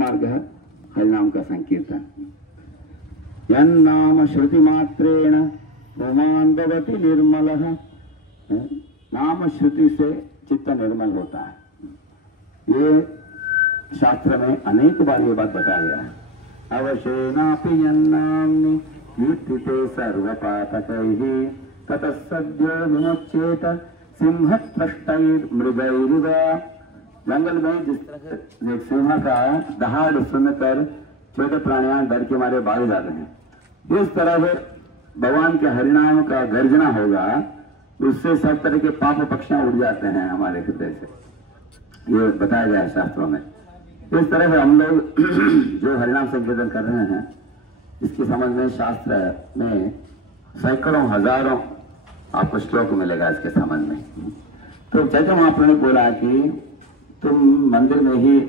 मार्ग है हरिनाम का संकीर्तन। यन्नाम श्रुति मात्रेण पुमान् भवति निर्मलः। नाम श्रुति से चित्त निर्मल होता है। ये शास्त्र में अनेक बार ये बात बताया गया है। अवशेनापि यन्नाम्नि कीर्तिते सर्वपातकैः ततः सद्यो विमुच्येत सिंहत्रष्टैर्मृगैरिव। जंगल में जिस तरह एक सिंह का दहाड़ सुनकर छोटे प्राणियां डर के मारे भाग जाते हैं, इस तरह भगवान के हरिनाम का गर्जना होगा, उससे सब तरह के पाप पक्षियां उड़ जाते हैं हमारे हृदय से। ये बताया गया है शास्त्रों में। इस तरह से हम लोग जो हरिनाम संकीर्तन कर रहे हैं, इसकी समझ में शास्त्र में सैकड़ों हजारों आपको श्लोक मिलेगा इसके संबंध में। तो चैतन्य महाप्रभु ने बोला कि तुम मंदिर में ही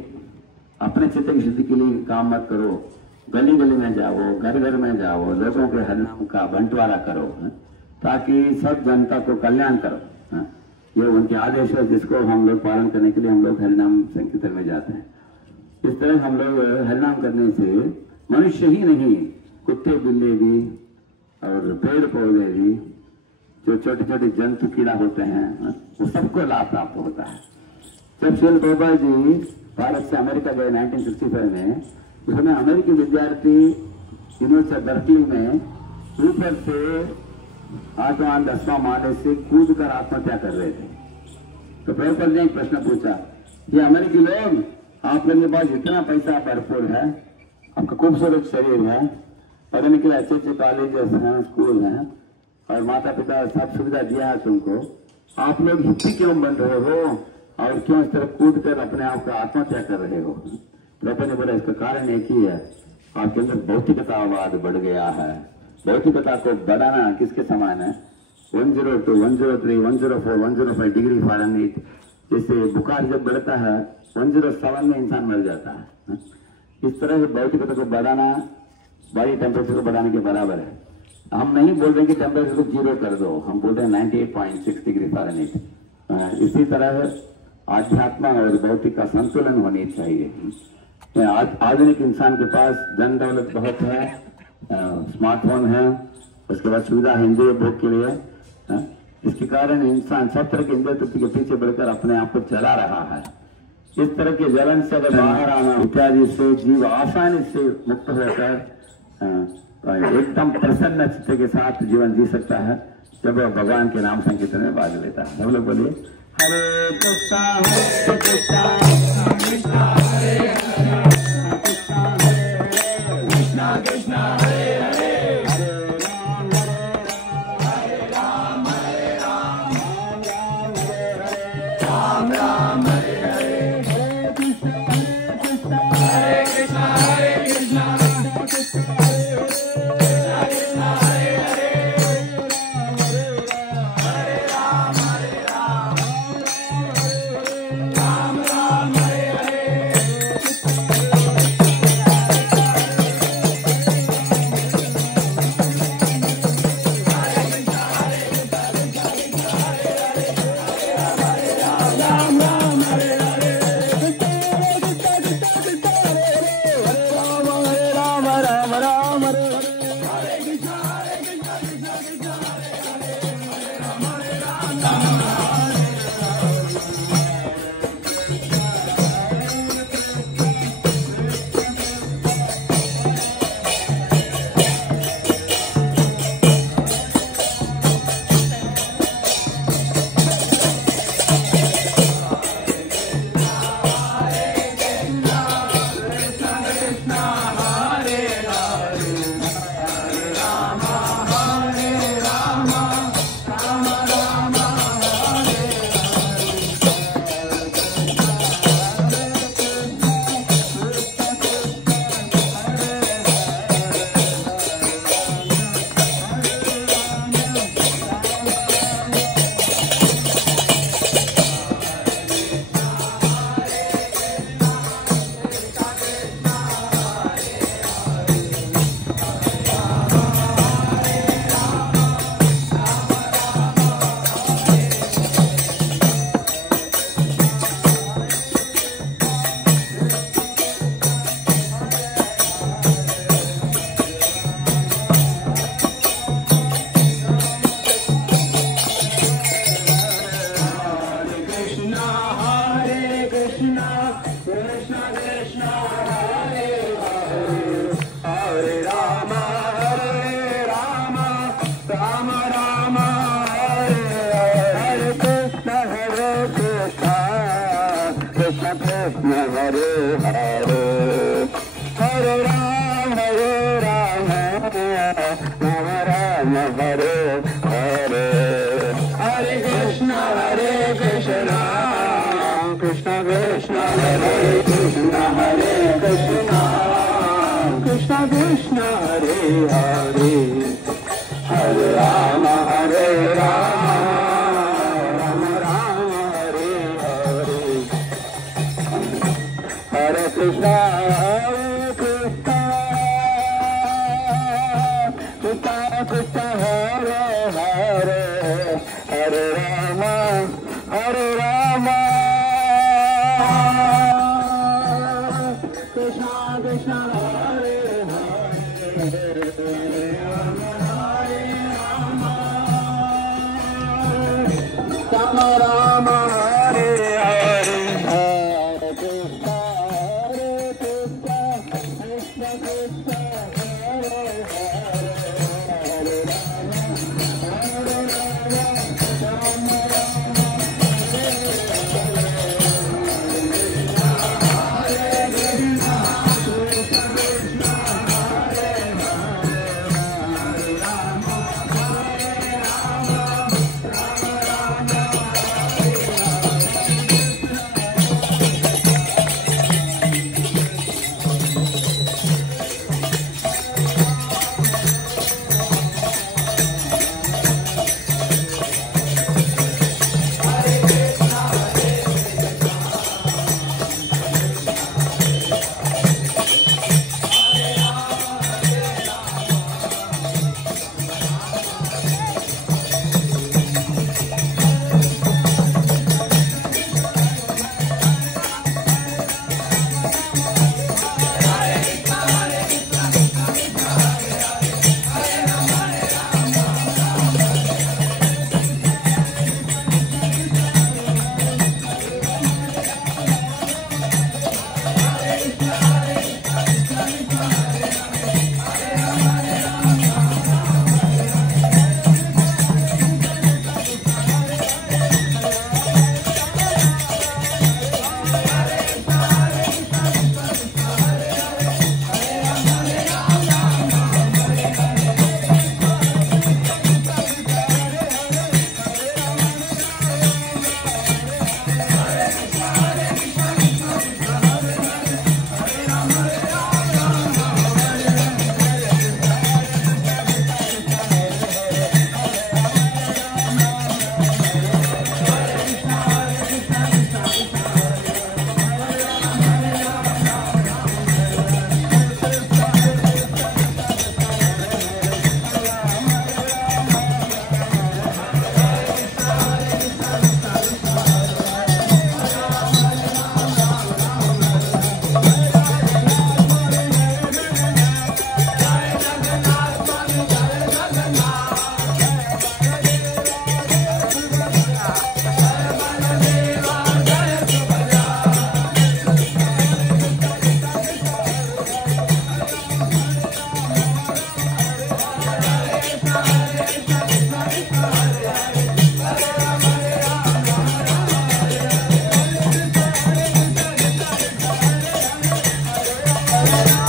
अपने चित्त की शुद्धि के लिए काम मत करो, गली गली में जाओ, घर घर में जाओ, लोगों के हरिनाम का बंटवारा करो, ताकि सब जनता को कल्याण करो। ये उनके आदेश है जिसको हम लोग पालन करने के लिए हम लोग हरिनाम संकीर्तन में जाते हैं। इस तरह हम लोग हरिनाम करने से मनुष्य ही नहीं, कुत्ते बिल्ली भी और पेड़ पौधे भी, जो छोटे छोटे जंतु कीड़ा होते हैं, वो सबको लाभ प्राप्त होता है। जब श्रील बाबा जी भारत से अमेरिका गए 1965 में, उसमें अमेरिकी विद्यार्थी यूनिवर्सिटी बर्कली में ऊपर से 8वां 10वां माले से कूद कर आत्महत्या कर रहे थे। तो प्रभुपाद ने एक प्रश्न पूछा, ये अमेरिकी लोग, आप लोगों के पास इतना पैसा भरपूर है, आपका खूबसूरत शरीर है, पढ़ने के लिए अच्छे अच्छे कॉलेजेस हैं, स्कूल हैं, और माता पिता सब सुविधा दिया है तुमको, आप लोग हिप्पी क्यों बन रहे हो और क्यों इस तरह कूद कर अपने आप को आत्महत्या कर रहे हो? प्रभु ने बोला, इसका कारण एक ही है, आपके अंदर भौतिकतावाद बढ़ गया है। भौतिकता को बढ़ाना किसके समान है? 102, 103, 104, 105 डिग्री फ़ारेनहाइट। जैसे बुखार जब बढ़ता है 107 में इंसान मर जाता है। इस तरह से भौतिकता को बढ़ाना बॉडी टेम्परेचर को बढ़ाने के बराबर है। हम नहीं बोल रहे कि टेम्परेचर को 0 कर दो, हम बोल रहे हैं 98.6 डिग्री फ़ारेनहाइट। इसी तरह आध्यात्म और भौतिक का संतुलन होनी चाहिए। आधुनिक इंसान के पास धन दौलत बहुत है, स्मार्टफोन है, उसके बाद सुविधा है इंद्रिय भोग के लिए। इसके कारण इंसान सब तरह के इंद्रिय तृप्ति के पीछे बढ़कर अपने आप को चला रहा है। इस तरह के जलन से अगर बाहर आना इत्यादि से जीव आसानी से मुक्त होकर एकदम प्रसन्न चित्त के साथ जीवन जी सकता है, जब वह भगवान के नाम संकीर्तन में भाग लेता है। हम लोग बोलिए, हरे कृष्णा कृष्णा कृष्णा हरे हरे, कृष्णा कृष्णा हरे हरे, हरे राम हरे राम, राम राम हरे हरे, हरे कृष्णा हरे कृष्णा, हरे कृष्णा हरे कृष्णा, कृष्ण हरे हरे हरे राम राम राम हरे हरे हरे कृष्ण कृष्ण कृष्ण हरे हरे हरे राम कृष्ण कृष्ण हरे हरे राम राम हरे हरे हरे कृष्ण कृष्ण कृष्ण हरे हरे Hare